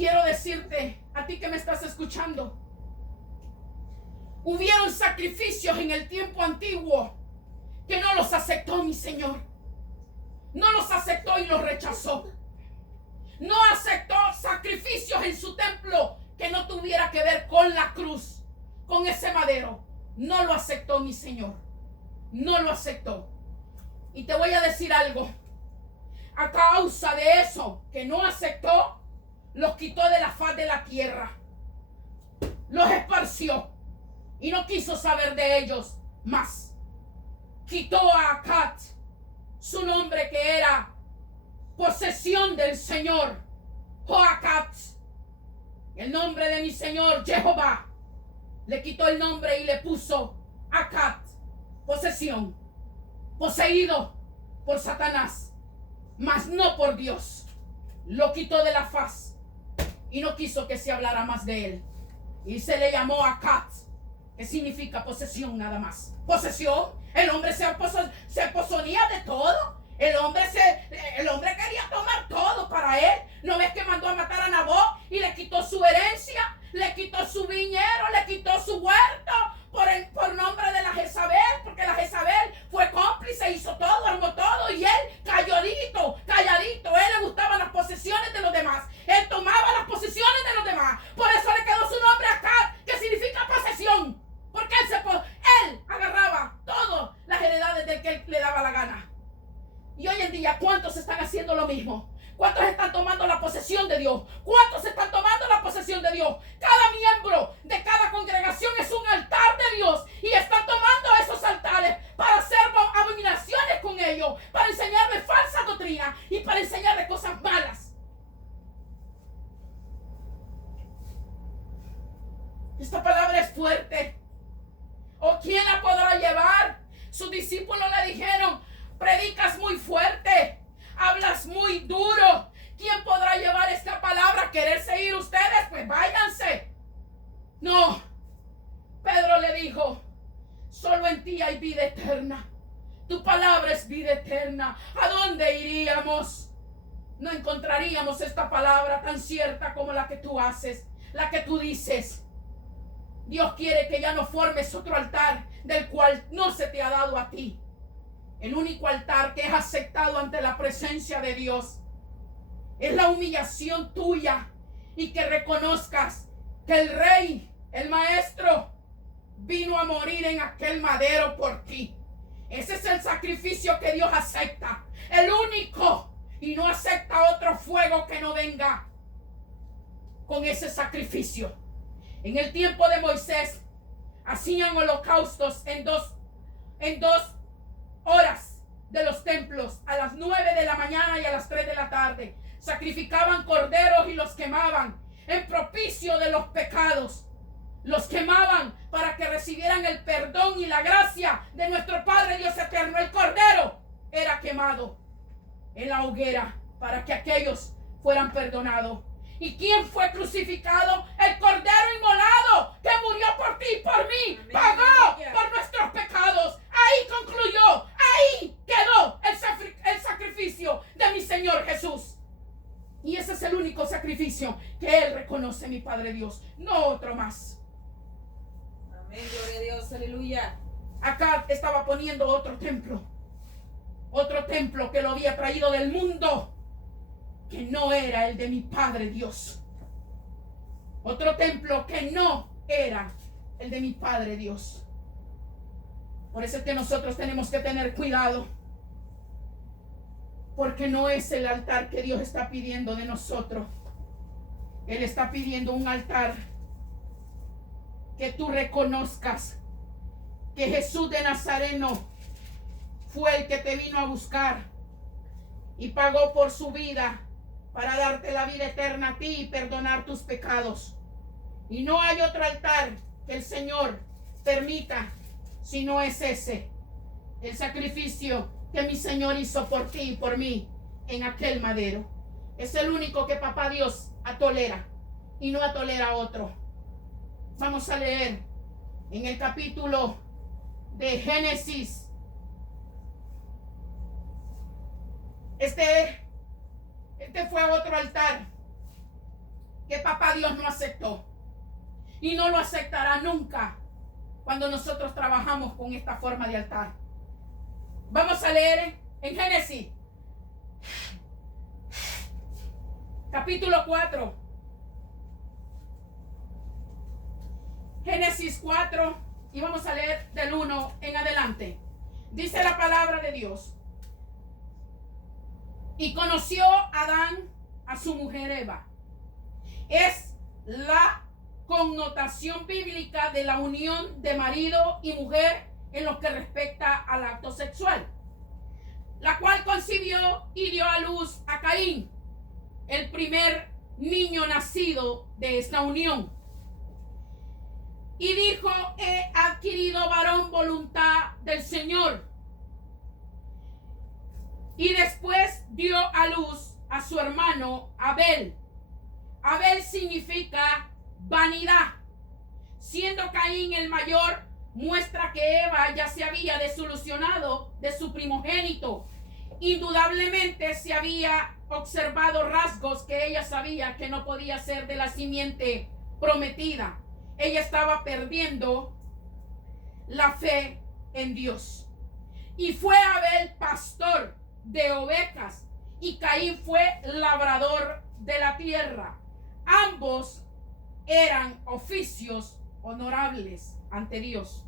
quiero decirte a ti que me estás escuchando, hubieron sacrificios en el tiempo antiguo que no los aceptó mi Señor. No los aceptó y los rechazó. No aceptó sacrificios en su templo que no tuviera que ver con la cruz, con ese madero. No lo aceptó mi Señor. No lo aceptó. Y te voy a decir algo. A causa de eso que no aceptó, los quitó de la faz de la tierra. Los esparció y no quiso saber de ellos más. Quitó a Acat, su nombre que era posesión del Señor, Joacat. El nombre de mi Señor, Jehová. Le quitó el nombre y le puso Acat, posesión, poseído por Satanás, mas no por Dios. Lo quitó de la faz y no quiso que se hablara más de él. Y se le llamó Acat, que significa posesión nada más. Posesión. El hombre se posonía de todo. El hombre quería tomar todo para él. ¿No ves que mandó a matar a Nabot y le quitó su herencia? Le quitó su viñero, le quitó su huerto por nombre de la Jezabel, porque la Jezabel fue cómplice, hizo todo, armó todo, y él calladito. Él le gustaban las posesiones de los demás. Él tomaba las posesiones de los demás. Por eso le quedó su nombre acá, que significa posesión. Porque él agarraba todas las heredades del que le daba la gana. Y hoy en día, ¿cuántos están haciendo lo mismo? ¿Cuántos están tomando la posesión de Dios? ¿Cuántos están tomando la posesión de Dios? Cada miembro de cada congregación es un altar de Dios. Y están tomando esos altares para hacer abominaciones con ellos. Para enseñarle falsa doctrina y para enseñarle cosas malas. Esta palabra es fuerte. ¿O quién la podrá llevar? Sus discípulos le dijeron: predicas muy fuerte, hablas muy duro. ¿Quién podrá llevar esta palabra? ¿Quererse ir ustedes? Pues váyanse. No. Pedro le dijo: solo en ti hay vida eterna. Tu palabra es vida eterna. ¿A dónde iríamos? No encontraríamos esta palabra tan cierta como la que tú haces, la que tú dices. Dios quiere que ya no formes otro altar del cual no se te ha dado a ti. El único altar que es aceptado ante la presencia de Dios es la humillación tuya y que reconozcas que el Rey, el Maestro, vino a morir en aquel madero por ti. Ese es el sacrificio que Dios acepta, el único, y no acepta otro fuego que no venga con ese sacrificio. En el tiempo de Moisés hacían holocaustos en dos horas de los templos, a las 9 de la mañana y a las 3 de la tarde. Sacrificaban corderos y los quemaban en propicio de los pecados. Los quemaban para que recibieran el perdón y la gracia de nuestro Padre Dios eterno. El cordero era quemado en la hoguera para que aquellos fueran perdonados. ¿Y quién fue crucificado? El cordero inmolado que murió por ti y por mí. Amén. Pagó por nuestros pecados. Ahí concluyó. Ahí quedó el sacrificio de mi Señor Jesús. Y ese es el único sacrificio que Él reconoce, mi Padre Dios. No otro más. Amén, gloria a Dios, aleluya. Acá estaba poniendo otro templo. Otro templo que lo había traído del mundo, que no era el de mi Padre Dios. Otro templo que no era el de mi Padre Dios. Por eso es que nosotros tenemos que tener cuidado, porque no es el altar que Dios está pidiendo de nosotros. Él está pidiendo un altar que tú reconozcas que Jesús de Nazareno fue el que te vino a buscar y pagó por su vida para darte la vida eterna a ti y perdonar tus pecados. Y no hay otro altar que el Señor permita si no es ese, el sacrificio que mi Señor hizo por ti y por mí en aquel madero. Es el único que Papá Dios tolera y no tolera otro. Vamos a leer en el capítulo de Génesis. Este fue otro altar que papá Dios no aceptó. Y no lo aceptará nunca cuando nosotros trabajamos con esta forma de altar. Vamos a leer en Génesis, capítulo 4. Génesis 4, y vamos a leer del 1 en adelante. Dice la palabra de Dios. Y conoció Adán a su mujer Eva. Es la connotación bíblica de la unión de marido y mujer en lo que respecta al acto sexual, la cual concibió y dio a luz a Caín, el primer niño nacido de esta unión. Y dijo: he adquirido varón voluntad del Señor. Y después dio a luz a su hermano Abel. Abel significa vanidad. Siendo Caín el mayor, muestra que Eva ya se había desilusionado de su primogénito. Indudablemente se había observado rasgos que ella sabía que no podía ser de la simiente prometida. Ella estaba perdiendo la fe en Dios. Y fue Abel pastor de ovejas y Caín fue labrador de la tierra. Ambos eran oficios honorables ante Dios.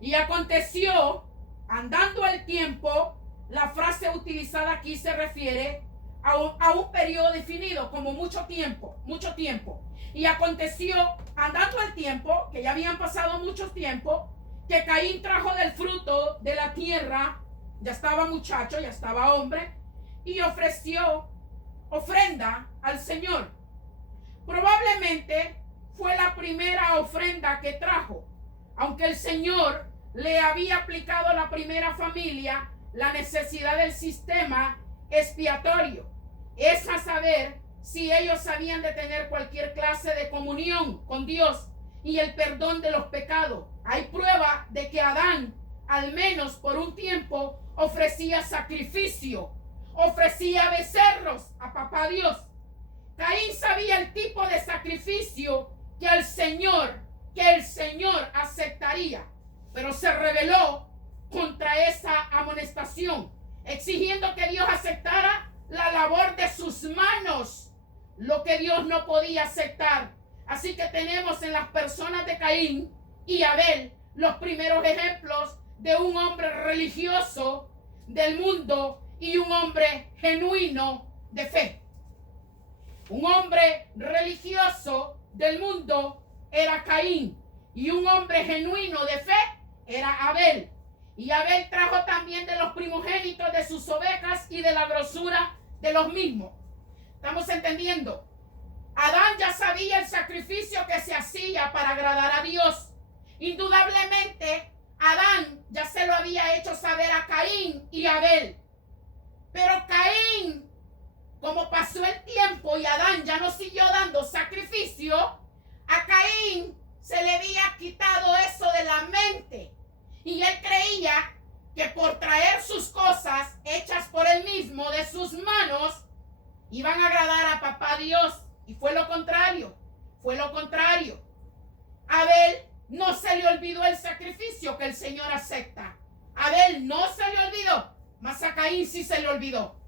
Y aconteció, andando el tiempo, la frase utilizada aquí se refiere a un periodo definido como mucho tiempo. Y aconteció, andando el tiempo, que ya habían pasado mucho tiempo, que Caín trajo del fruto de la tierra, ya estaba muchacho, ya estaba hombre, y ofreció ofrenda al Señor. Probablemente fue la primera ofrenda que trajo, aunque el Señor le había aplicado a la primera familia la necesidad del sistema expiatorio. Es a saber si ellos habían de tener cualquier clase de comunión con Dios y el perdón de los pecados. Hay prueba de que Adán, al menos por un tiempo, ofrecía sacrificio, ofrecía becerros a papá Dios. Caín sabía el tipo de sacrificio que el Señor aceptaría, pero se rebeló contra esa amonestación, exigiendo que Dios aceptara la labor de sus manos, lo que Dios no podía aceptar. Así que tenemos en las personas de Caín y Abel los primeros ejemplos de un hombre religioso del mundo y un hombre genuino de fe. Un hombre religioso del mundo era Caín y un hombre genuino de fe era Abel. Y Abel trajo también de los primogénitos de sus ovejas y de la grosura de los mismos. ¿Estamos entendiendo? Adán ya sabía el sacrificio que se hacía para agradar a Dios. Indudablemente, Adán ya se lo había hecho saber a Caín y Abel. Pero Caín, como pasó el tiempo y Adán ya no siguió dando sacrificio, a Caín se le había quitado eso de la mente. Y él creía que por traer sus cosas hechas por él mismo de sus manos, iban a agradar a papá Dios. Y fue lo contrario. Abel no se le olvidó el sacrificio que el Señor acepta. Abel no se le olvidó, mas a Caín sí se le olvidó.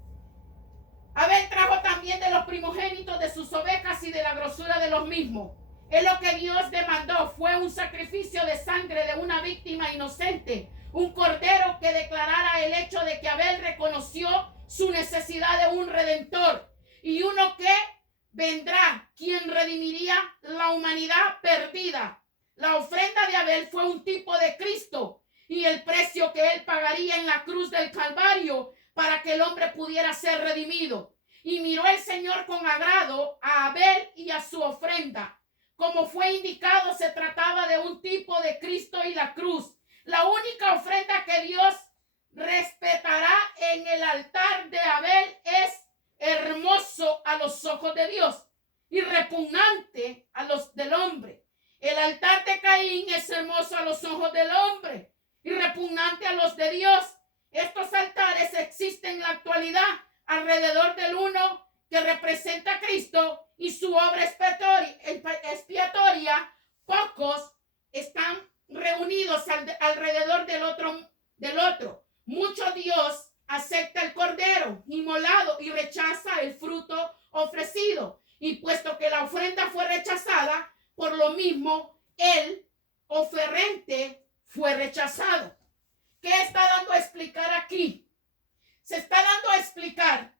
Abel trajo también de los primogénitos de sus ovejas y de la grosura de los mismos. Es lo que Dios demandó, fue un sacrificio de sangre de una víctima inocente, un cordero que declarara el hecho de que Abel reconoció su necesidad de un redentor y uno que vendrá, quien redimiría la humanidad perdida. La ofrenda de Abel fue un tipo de Cristo y el precio que él pagaría en la cruz del Calvario para que el hombre pudiera ser redimido. Y miró el Señor con agrado a Abel y a su ofrenda. Como fue indicado, se trataba de un tipo de Cristo y la cruz. La única ofrenda que Dios respetará en el altar de Abel es hermoso a los ojos de Dios y repugnante a los del hombre. El altar de Caín es hermoso a los ojos del hombre y repugnante a los de Dios. Estos altares existen en la actualidad alrededor del uno que representa a Cristo y su obra expiatoria, pocos están reunidos alrededor del otro. Mucho Dios acepta el cordero inmolado y rechaza el fruto ofrecido. Y puesto que la ofrenda fue rechazada, por lo mismo el oferente fue rechazado. ¿Qué está dando a explicar aquí? Se está dando a explicar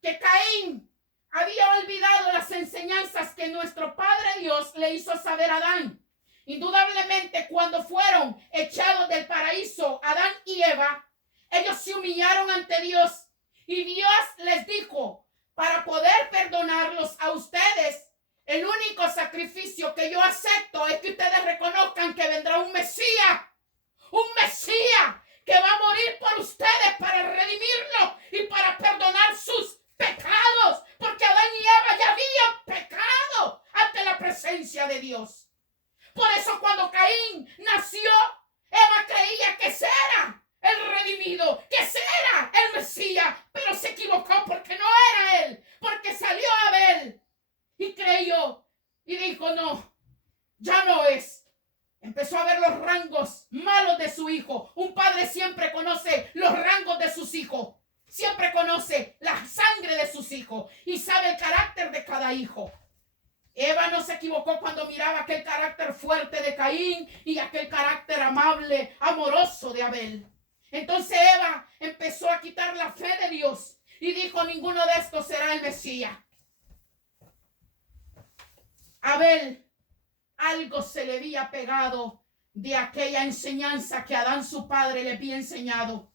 que Caín había olvidado las enseñanzas que nuestro Padre Dios le hizo saber a Adán. Indudablemente, cuando fueron echados del paraíso, Adán y Eva, ellos se humillaron ante Dios y Dios les dijo: para poder perdonarlos a ustedes, el único sacrificio que yo acepto es que ustedes reconozcan que vendrá un Mesías que va a morir por ustedes para redimirlo y para perdonar sus pecados, porque Adán y Eva ya habían pecado ante la presencia de Dios. Por eso cuando Caín nació, Eva creía que ese era el redimido, que ese era el Mesías, pero se equivocó porque no era él, porque salió Abel y creyó y dijo: no, ya no es. Empezó a ver los rangos malos de su hijo. Un padre siempre conoce los rangos de sus hijos, siempre conoce la sangre de sus hijos y sabe el carácter de cada hijo. Eva no se equivocó cuando miraba aquel carácter fuerte de Caín y aquel carácter amable, amoroso de Abel. Entonces Eva empezó a quitar la fe de Dios y dijo: ninguno de estos será el Mesías. Abel, algo se le había pegado de aquella enseñanza que Adán, su padre, le había enseñado.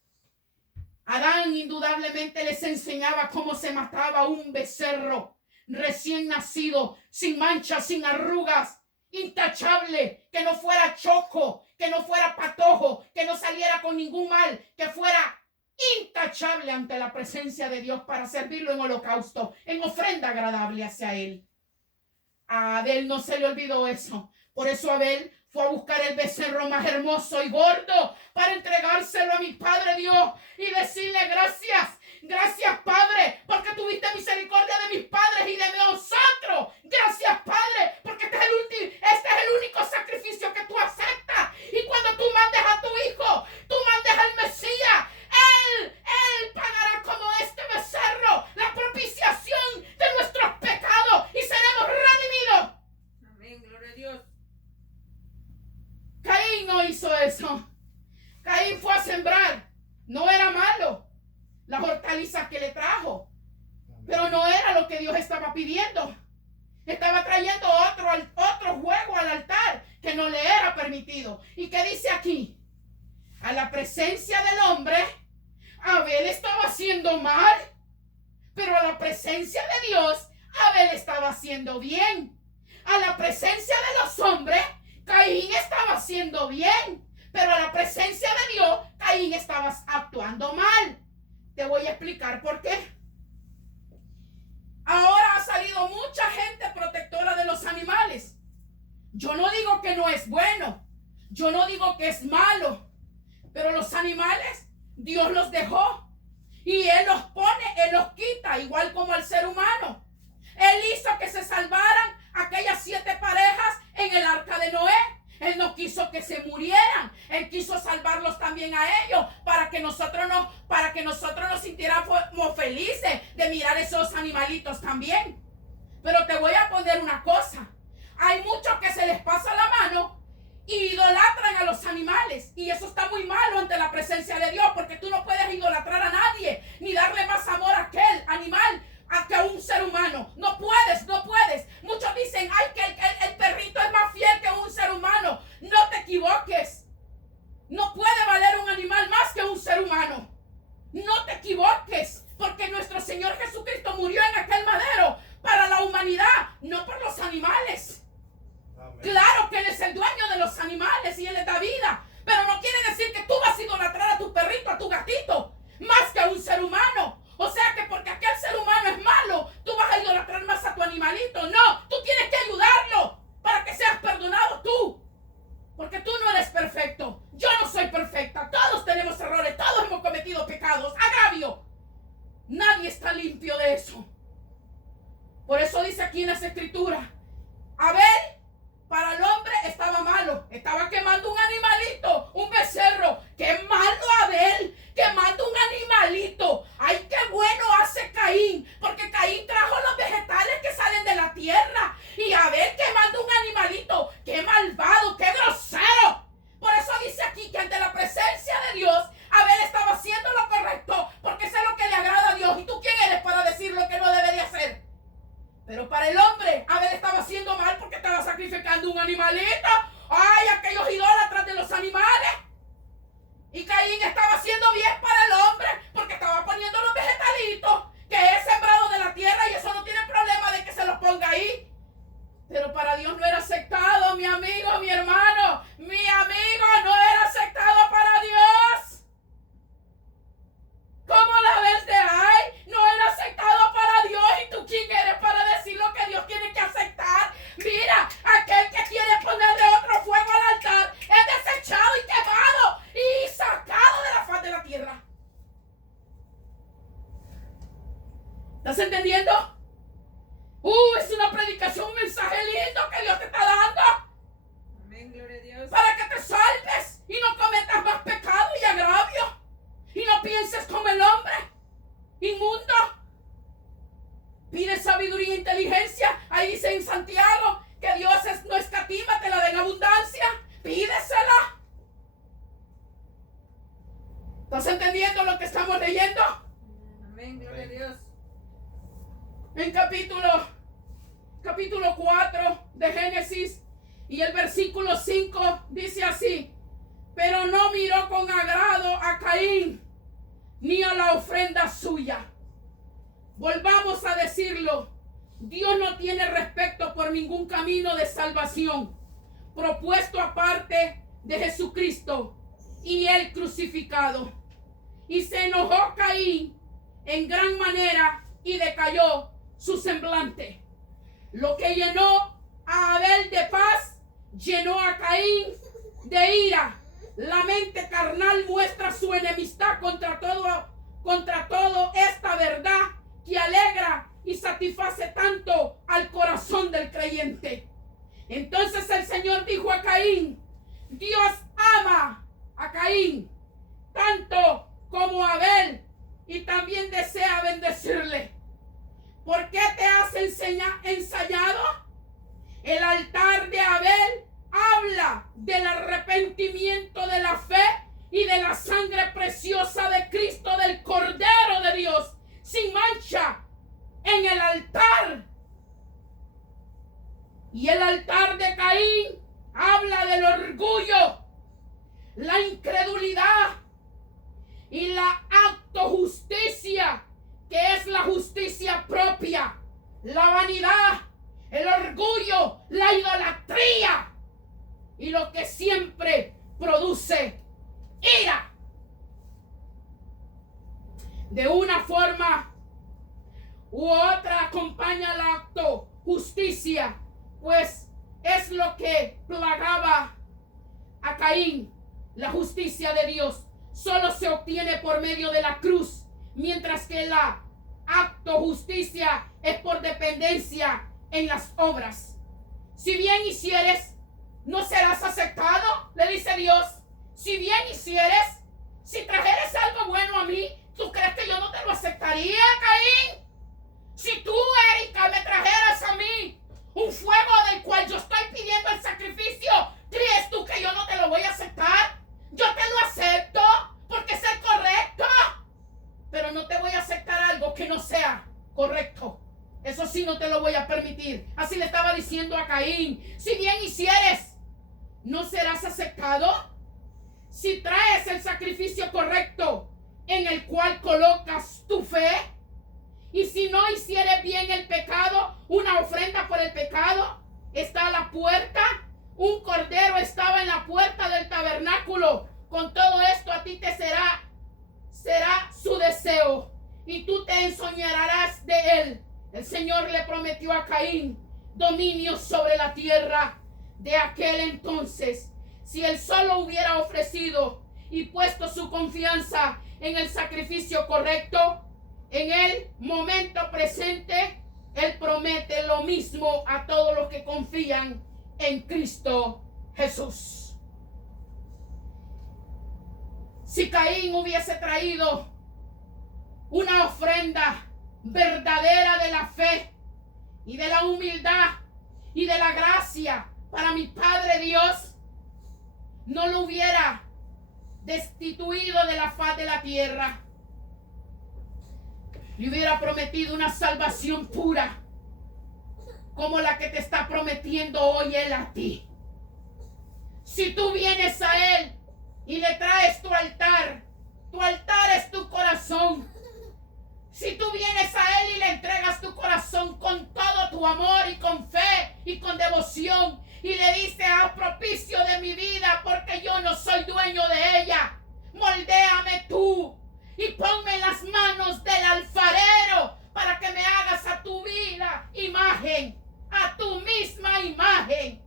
Adán indudablemente les enseñaba cómo se mataba un becerro recién nacido, sin manchas, sin arrugas, intachable, que no fuera choco, que no fuera patojo, que no saliera con ningún mal, que fuera intachable ante la presencia de Dios para servirlo en holocausto, en ofrenda agradable hacia él. A Abel no se le olvidó eso. Por eso Abel fue a buscar el becerro más hermoso y gordo para entregárselo a mi Padre Dios y decirle: gracias Padre, porque tuviste misericordia de mis padres y de nosotros. Gracias Padre, porque este es el único sacrificio que tú aceptas. Y cuando tú mandes a tu hijo, tú mandes al Mesías, él pagará como este becerro la propiciación de nuestros pecados y seremos redimidos. Amén, gloria a Dios. Caín no hizo eso. Caín fue a sembrar. No era malo las hortalizas que le trajo, pero no era lo que Dios estaba pidiendo. Estaba trayendo otro juego al altar que no le era permitido. ¿Y qué dice aquí? A la presencia del hombre, Abel estaba haciendo mal, pero a la presencia de Dios, Abel estaba haciendo bien. A la presencia de los hombres, Caín estaba haciendo bien, pero a la presencia de Dios, Caín estaba actuando mal. Te voy a explicar por qué. Ahora ha salido mucha gente protectora de los animales. Yo no digo que no es bueno, yo no digo que es malo, pero los animales Dios los dejó y Él los pone, Él los quita, igual como al ser humano. Él hizo que se salvaran aquellas 7 parejas en el arca de Noé. Él no quiso que se murieran. Él quiso salvarlos también a ellos para que nosotros nos sintiéramos felices de mirar esos animalitos también. Pero te voy a poner una cosa. Hay muchos que se les pasa la mano y idolatran a los animales. Y eso está muy malo ante la presencia de Dios, porque tú no puedes idolatrar a nadie ni darle más amor a aquel animal que a un ser humano. No puedes. Muchos dicen: ay, que el perrito es más fiel que un ser humano. No te equivoques. No puede valer un animal más que un ser humano. No te equivoques, porque nuestro Señor Jesucristo murió en aquel madero para la humanidad, no por los animales. Amén. Claro que Él es el dueño de los animales y Él les da vida, pero no quiere decir que tú vas a idolatrar a tu perrito, a tu gatito, más que a un ser humano. O sea que porque aquel ser humano es malo, tú vas a idolatrar más a tu animalito. sacrificando un animalito. Ay, aquellos idólatras de los animales. Y Caín estaba haciendo bien para el hombre porque estaba poniendo los vegetalitos que es sembrado de la tierra y eso no tiene problema de que se los ponga ahí. Pero para Dios no era aceptado, mi amigo, mi hermano. Mi amigo no era aceptado para Dios. ¿Cómo la ves de ahí? No era aceptado para Dios. ¿Y tú quién eres para decir lo que Dios tiene que aceptar? Mira, aquel que quiere ponerle otro fuego al altar es desechado y quemado y sacado de la faz de la tierra. ¿Estás entendiendo? Es una predicación, un mensaje lindo que Dios te está dando. Amén, gloria a Dios. Para que te salves y no cometas más pecado y agravio. Y no pienses como el hombre inmundo. Pide sabiduría e inteligencia. Ahí dice en Santiago que Dios no escatima, te la da en abundancia. Pídesela. ¿Estás entendiendo lo que estamos leyendo? Amén, gloria a Dios. En capítulo 4 de Génesis y el versículo 5 dice así: pero no miró con agrado a Caín ni a la ofrenda suya. Volvamos a decirlo, Dios no tiene respeto por ningún camino de salvación propuesto aparte de Jesucristo y el crucificado. Y se enojó Caín en gran manera y decayó su semblante. Lo que llenó a Abel de paz, llenó a Caín de ira. La mente carnal muestra su enemistad contra todo esta verdad que alegra y satisface tanto al corazón del creyente. Entonces el Señor dijo a Caín: Dios ama a Caín tanto como a Abel y también desea bendecirle. ¿Por qué te has ensayado? El altar de Abel habla del arrepentimiento de la fe y de la sangre preciosa de Cristo, del Cordero de Dios, sin mancha, en el altar. Y el altar de Caín habla del orgullo, la incredulidad y la autojusticia, que es la justicia propia, la vanidad, el orgullo, la idolatría y lo que siempre produce ira. De una forma u otra acompaña el acto justicia, pues es lo que plagaba a Caín. La justicia de Dios solo se obtiene por medio de la cruz, mientras que la acto justicia es por dependencia en las obras. Si bien hicieres, no serás aceptado, le dice Dios. Si bien hicieres, si trajeres algo bueno a mí, ¿tú crees que yo no te lo aceptaría, Caín? Si tú, Erika, me trajeras a mí un fuego del cual yo estoy pidiendo el sacrificio, ¿crees tú que yo no te lo voy a aceptar? Yo te lo acepto porque es el correcto, pero no te voy a aceptar algo que no sea correcto. Eso sí, no te lo voy a permitir. Así le estaba diciendo a Caín: si bien hicieres, ¿no serás aceptado? Si traes el sacrificio correcto en el cual colocas tu fe, y si no hicieres bien el pecado, una ofrenda por el pecado está a la puerta. Un cordero estaba en la puerta del tabernáculo. Con todo esto a ti te será su deseo y tú te ensoñarás de él. El Señor le prometió a Caín dominio sobre la tierra de aquel entonces. Si él solo hubiera ofrecido y puesto su confianza en el sacrificio correcto, en el momento presente, él promete lo mismo a todos los que confían en Cristo Jesús. Si Caín hubiese traído una ofrenda verdadera de la fe y de la humildad y de la gracia para mi Padre Dios, no lo hubiera destituido de la faz de la tierra. Le hubiera prometido una salvación pura, como la que te está prometiendo hoy Él a ti. Si tú vienes a Él y le traes tu altar es tu corazón. Si tú vienes a Él y le entregas tu corazón con todo tu amor y con fe y con devoción y le dices: haz propicio de mi vida porque yo no soy dueño de ella. Moldéame tú y ponme en las manos del alfarero para que me hagas a tu vida imagen, a tu misma imagen.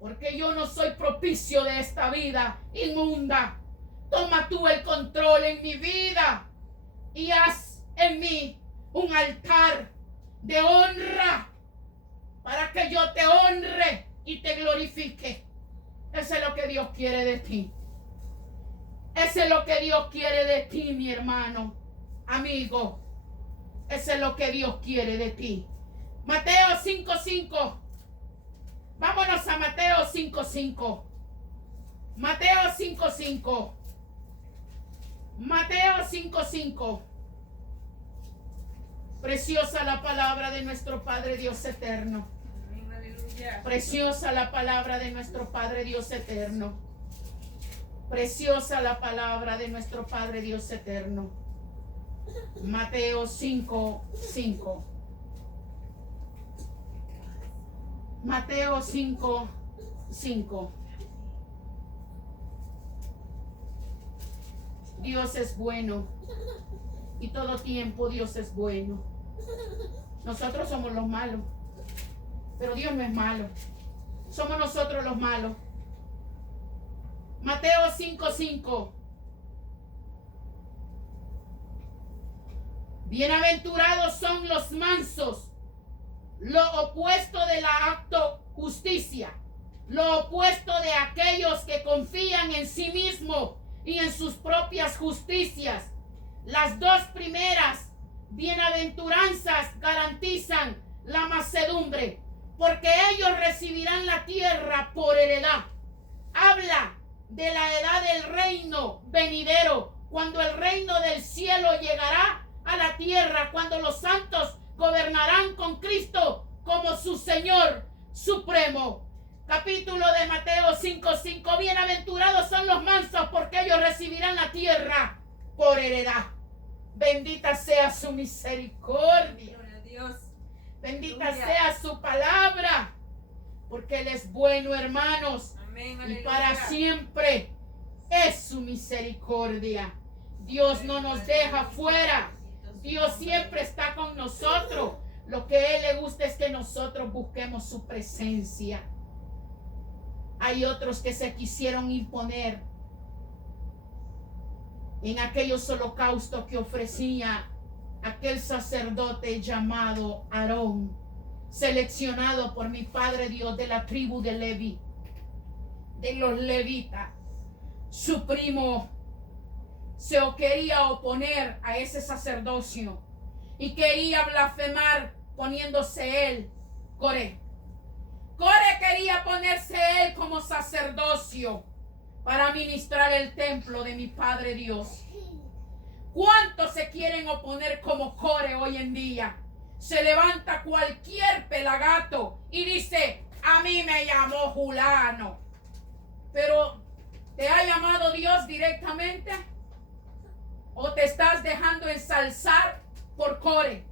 Porque yo no soy propicio de esta vida inmunda. Toma tú el control en mi vida y haz en mí un altar de honra para que yo te honre y te glorifique. Eso es lo que Dios quiere de ti. Eso es lo que Dios quiere de ti, mi hermano, amigo. Eso es lo que Dios quiere de ti. Mateo 5:5. Vámonos a Mateo 5:5. Mateo 5:5. Mateo 5:5. Preciosa la palabra de nuestro Padre Dios eterno. Preciosa la palabra de nuestro Padre Dios eterno. Preciosa la palabra de nuestro Padre Dios eterno. Mateo 5:5. Mateo 5:5. Dios es bueno y todo tiempo Dios es bueno. Nosotros somos los malos, pero Dios no es malo. Somos nosotros los malos. Mateo 5:5. Bienaventurados son los mansos, lo opuesto de la acto justicia, lo opuesto de aquellos que confían en sí mismos y en sus propias justicias. Las dos primeras bienaventuranzas garantizan la mansedumbre, porque ellos recibirán la tierra por heredad. Habla de la edad del reino venidero, cuando el reino del cielo llegará a la tierra, cuando los santos gobernarán con Cristo como su Señor supremo. Capítulo de Mateo 5:5. Bienaventurados son los mansos, porque ellos recibirán la tierra por heredad. Bendita sea su misericordia. Bendita sea su palabra, porque Él es bueno, hermanos. Amén, y para siempre es su misericordia. Dios no nos deja fuera. Dios siempre está con nosotros. Lo que a Él le gusta es que nosotros busquemos su presencia. Hay otros que se quisieron imponer en aquellos holocaustos que ofrecía aquel sacerdote llamado Aarón, seleccionado por mi Padre Dios de la tribu de Leví, de los levitas. Su primo se quería oponer a ese sacerdocio y quería blasfemar poniéndose él, Coré quería ponerse él como sacerdocio para ministrar el templo de mi Padre Dios. ¿Cuántos se quieren oponer como Coré hoy en día? Se levanta cualquier pelagato y dice: a mí me llamó fulano. Pero ¿te ha llamado Dios directamente? ¿O te estás dejando ensalzar por Coré?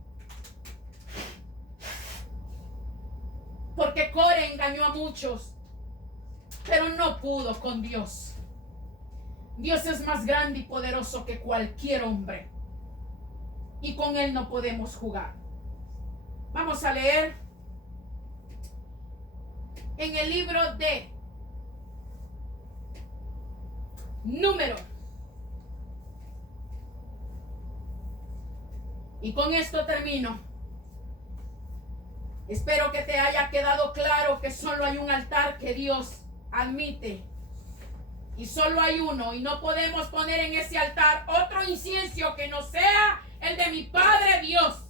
Porque Coré engañó a muchos, pero no pudo con Dios. Dios es más grande y poderoso que cualquier hombre, y con Él no podemos jugar. Vamos a leer en el libro de Números. Y con esto termino. Espero que te haya quedado claro que solo hay un altar que Dios admite. Y solo hay uno. Y no podemos poner en ese altar otro incienso que no sea el de mi Padre Dios.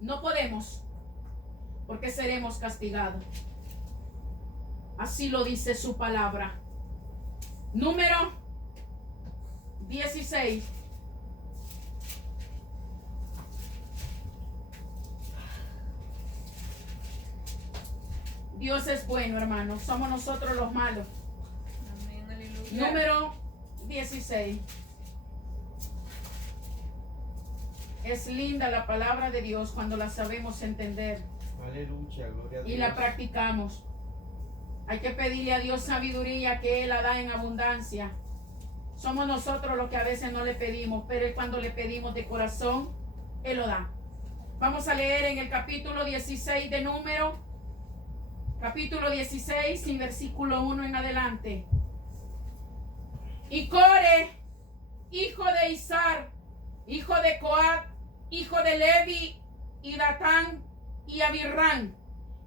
No podemos. Porque seremos castigados. Así lo dice su palabra. Número 16. Dios es bueno, hermanos. Somos nosotros los malos. Amén, aleluya. Número 16. Es linda la palabra de Dios cuando la sabemos entender. Aleluya, gloria a Dios. Y la practicamos. Hay que pedirle a Dios sabiduría, que Él la da en abundancia. Somos nosotros los que a veces no le pedimos, pero es cuando le pedimos de corazón, Él lo da. Vamos a leer en el capítulo 16 de Número, capítulo 16, y versículo 1 en adelante. Y Core, hijo de Izar, hijo de Coat, hijo de Levi, y Datán, y Abirrán,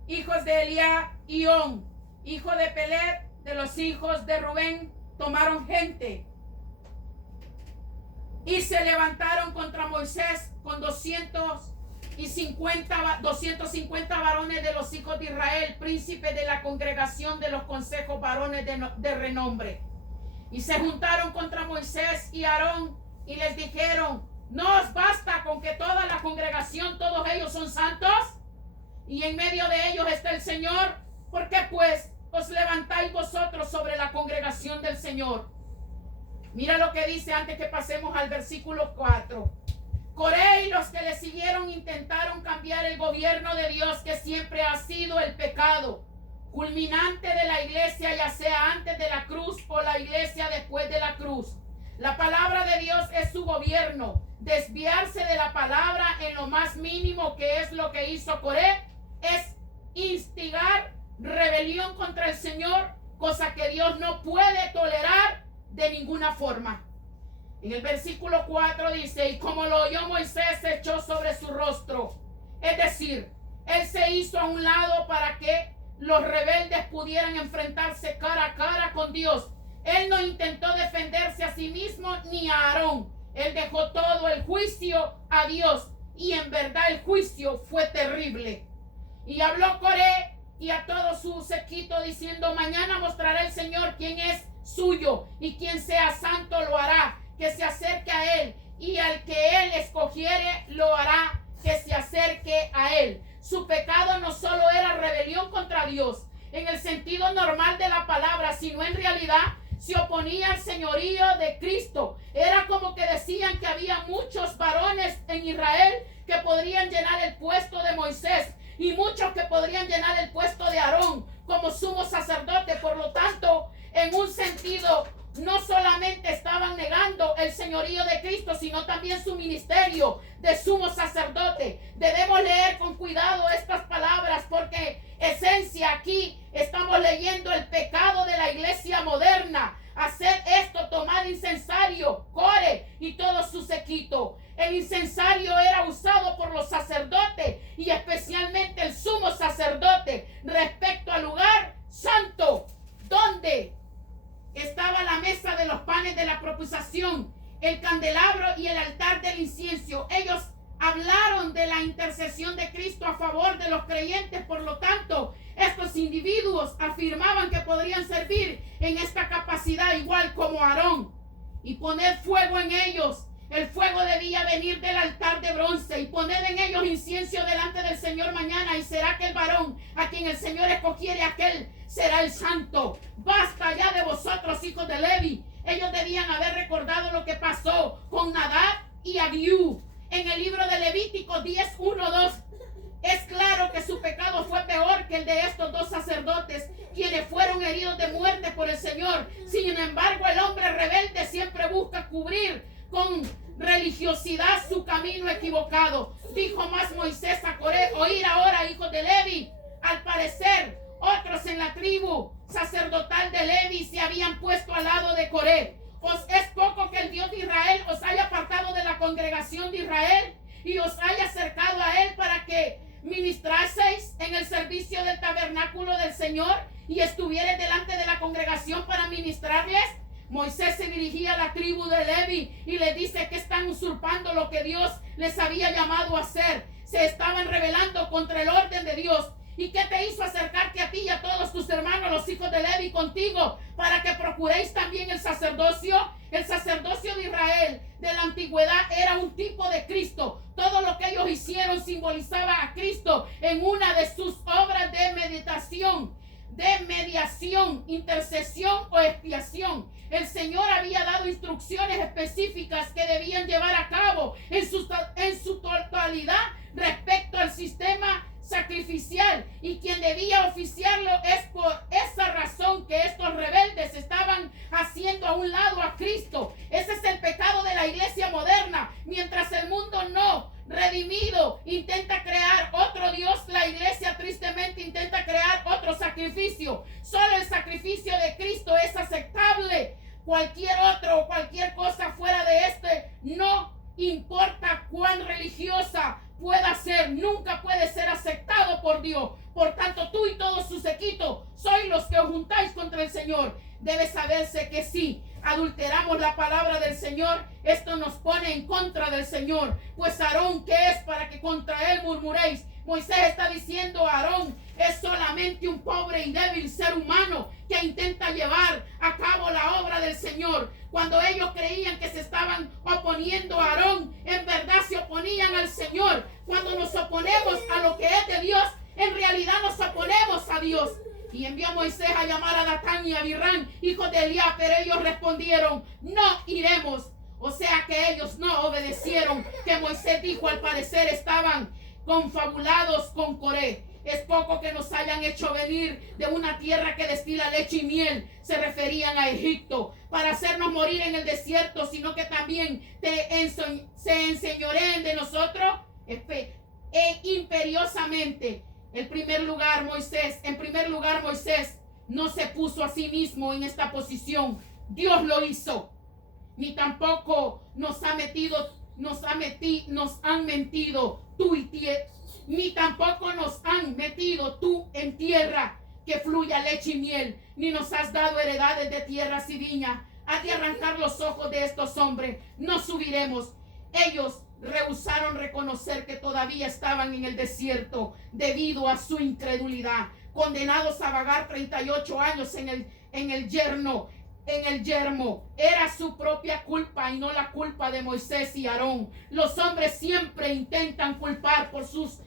hijos de Eliá y On, hijo de Pelet, de los hijos de Rubén, tomaron gente y se levantaron contra Moisés con 250 varones de los hijos de Israel, príncipes de la congregación de los consejos varones de renombre. Y se juntaron contra Moisés y Aarón y les dijeron: ¿no os basta con que toda la congregación, todos ellos son santos? Y en medio de ellos está el Señor. ¿Por qué pues os levantáis vosotros sobre la congregación del Señor? Mira lo que dice antes que pasemos al versículo 4. Coré y los que le siguieron intentaron cambiar el gobierno de Dios, que siempre ha sido el pecado culminante de la iglesia, ya sea antes de la cruz o la iglesia después de la cruz. La palabra de Dios es su gobierno. Desviarse de la palabra en lo más mínimo, que es lo que hizo Coré, es instigar rebelión contra el Señor, cosa que Dios no puede tolerar de ninguna forma. En el versículo 4 dice: y como lo oyó Moisés, se echó sobre su rostro. Es decir, él se hizo a un lado para que los rebeldes pudieran enfrentarse cara a cara con Dios. Él no intentó defenderse a sí mismo ni a Aarón. Él dejó todo el juicio a Dios. Y en verdad el juicio fue terrible. Y habló Coré y a todo su séquito diciendo: mañana mostrará el Señor quién es suyo, y quien sea santo lo hará, que se acerque a él, y al que él escogiere lo hará, que se acerque a él. Su pecado no solo era rebelión contra Dios en el sentido normal de la palabra, sino en realidad se oponía al señorío de Cristo. Era como que decían que había muchos varones en Israel que podrían llenar el puesto de Moisés, y muchos que podrían llenar el puesto de Aarón como sumo sacerdote. Por lo tanto, en un sentido, no solamente estaban negando el señorío de Cristo, sino también su ministerio de sumo sacerdote. Debemos leer con cuidado estas palabras, porque esencia aquí estamos leyendo el pecado de la iglesia moderna. Hacer esto, tomar incensario, Core y todo su séquito. El incensario era usado por los sacerdotes, y especialmente el sumo sacerdote, respecto al lugar santo, donde estaba la mesa de los panes de la propiciación, el candelabro y el altar del incienso. Ellos hablaron de la intercesión de Cristo a favor de los creyentes. Por lo tanto, estos individuos afirmaban que podrían servir en esta capacidad igual como Aarón y poner fuego en ellos. El fuego debía venir del altar de bronce, y poner en ellos incienso delante del Señor mañana, y será aquel varón a quien el Señor escogiere, aquel será el santo. Basta ya de vosotros, hijos de Levi. Ellos debían haber recordado lo que pasó con Nadab y Abiú. En el libro de Levítico 10, 1, 2, es claro que su pecado fue peor que el de estos dos sacerdotes, quienes fueron heridos de muerte por el Señor. Sin embargo, el hombre rebelde siempre busca cubrir con religiosidad su camino equivocado. Dijo más Moisés a Coré: oír ahora, hijos de Levi. Al parecer, otros en la tribu sacerdotal de Levi se habían puesto al lado de Coré. ¿Os es poco que el Dios de Israel os haya apartado de la congregación de Israel y os haya acercado a él para que ministraseis en el servicio del tabernáculo del Señor y estuvierais delante de la congregación para ministrarles? Moisés se dirigía a la tribu de Levi y les dice que están usurpando lo que Dios les había llamado a hacer. Se estaban rebelando contra el orden de Dios. ¿Y qué te hizo acercarte a ti y a todos tus hermanos, los hijos de Levi, contigo, para que procuréis también el sacerdocio? El sacerdocio de Israel de la antigüedad era un tipo de Cristo. Todo lo que ellos hicieron simbolizaba a Cristo en una de sus obras de meditación. mediación, intercesión o expiación. El Señor había dado instrucciones específicas que debían llevar a cabo en su totalidad respecto al sistema sacrificial, y quien debía oficiarlo. Es por esa razón que estos rebeldes estaban haciendo a un lado a Cristo. Ese es el pecado de la iglesia moderna. Mientras el mundo no redimido intenta crear otro Dios, la iglesia tristemente intenta crear otro sacrificio. Solo el sacrificio de Cristo es aceptable. Cualquier otro o cualquier cosa fuera de este, no importa cuán religiosa pueda ser, nunca puede ser aceptado por Dios. Por tanto, tú y todos sus sequitos sois los que os juntáis contra el Señor. Debe saberse que si adulteramos la palabra del Señor, esto nos pone en contra del Señor. Pues Aarón, ¿qué es para que contra él murmuréis? Moisés está diciendo: Aarón es solamente un pobre y débil ser humano que intenta llevar a cabo la obra del Señor. Cuando ellos creían que se estaban oponiendo a Aarón, en verdad se oponían al Señor. Cuando nos oponemos a lo que es de Dios, en realidad nos oponemos a Dios. Y envió a Moisés a llamar a Datán y a Abirán, hijos de Eliab, pero ellos respondieron: no iremos. O sea que ellos no obedecieron. Que Moisés dijo: al parecer estaban confabulados con Coré. Es poco que nos hayan hecho venir de una tierra que destila leche y miel. Se referían a Egipto, para hacernos morir en el desierto, sino que también se enseñoreen de nosotros imperiosamente. En primer lugar, Moisés no se puso a sí mismo en esta posición. Dios lo hizo. Ni tampoco nos han mentido tú y tierra. Ni tampoco nos han metido tú en tierra que fluya leche y miel, ni nos has dado heredades de tierras y viñas. Has de arrancar los ojos de estos hombres, no subiremos. Ellos rehusaron reconocer que todavía estaban en el desierto debido a su incredulidad, condenados a vagar 38 años en el yermo. Era su propia culpa y no la culpa de Moisés y Aarón. Los hombres siempre intentan culpar por sus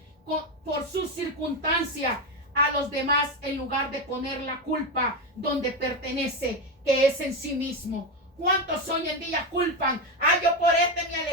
circunstancias a los demás en lugar de poner la culpa donde pertenece, que es en sí mismo. ¿Cuántos hoy en día culpan? Yo por este me